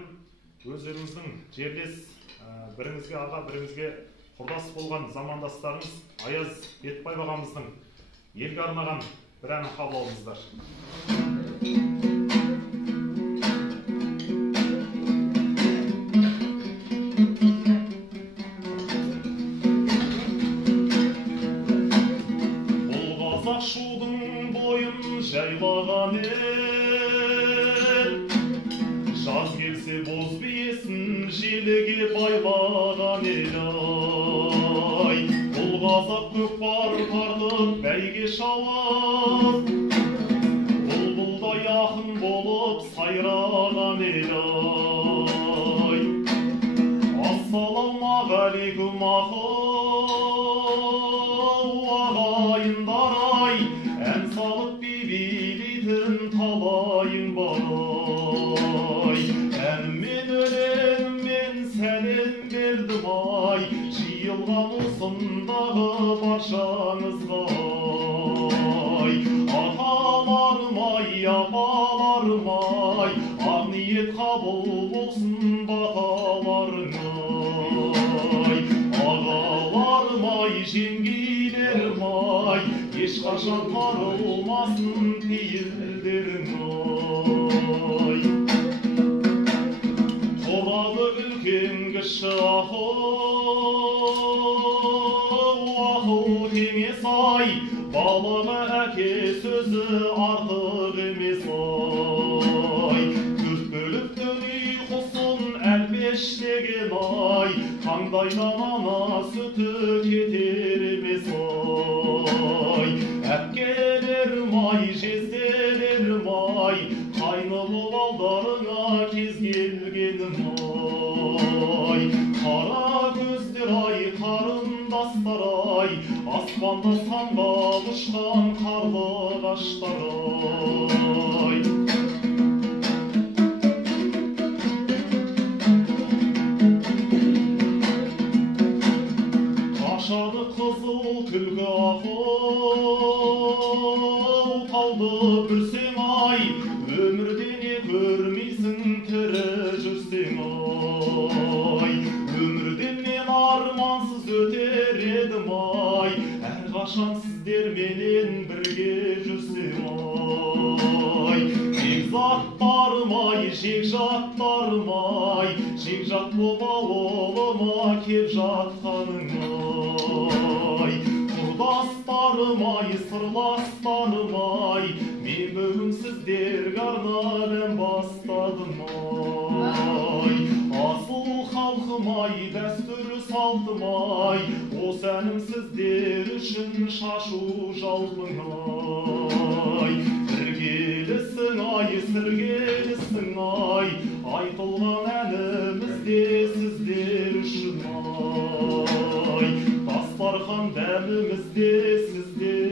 бәлкім өздеріңіздің жерлес, біріңізге аға, біріңізге құрдас болған замандастарыңыз Аяз Бетбаев ағамыздың елге арнаған бір әнін қабыл алыңыздар. Бұл қазақ шудың бойын жайлаған ел, жаз келсе боз биесін желіге байлаған ел. Бұл қазақ көкпар тартып бәйге шауып, бұлбұлдай ақын болып сайраған ел. Ассалаумағалейкум ағайындар-ай, ән салып би-билейтін талайың бар-ай. Әніммен өлеңіммен сәлем бердім-ай, жиылған осындағы баршаңызға-ай. Аталарым-ай, апаларым-ай, ақ ниет қабыл болсын баталарың-ай. Ағаларым-ай, жеңгейлерім-ай, ешқашан тарылмасын пейілдерің-ай. Торады үлкен кіші ақыл кеңес-ай, балығы әке сөзі артық емес-ай. Төрт бөліктің ұйқысын әлпештеген-ай, таңдайдан ана сүті кетер емес-ай. Әпкелерім-ай, жезделерім-ай, қайнылы балдарыңа кез келгенім-ай. Қара көздер-ай, қарындастар-ай, аспанда самғап ұшқан қарлығаштар-ай. Қашады қызыл түлкі ақыл, талды бүрсең-ай, өмірде не көрмейсің тірі жүрсең-ай. Өмірден мен армансыз өтер едім-ай, әрқашан сіздерменен бірге жүрсем-ай. Бекзаттарым-ай, жекжаттарым-ай, жекжат боп ауылыма кеп жатқаның-ай. Құрдастарым-ай, сырластарым-ай, мен бүгін сіздерге арнап ән бастадым-ай. Асыл халқым-ай, дәстүр салтым-ай, осы әнім сіздер үшін шашу жалпың-ай. Іргелісің-ай, сіргелісің-ай, айтылған әнімізде сіздер үшін-ай. Дастархан дәмімізде сіздер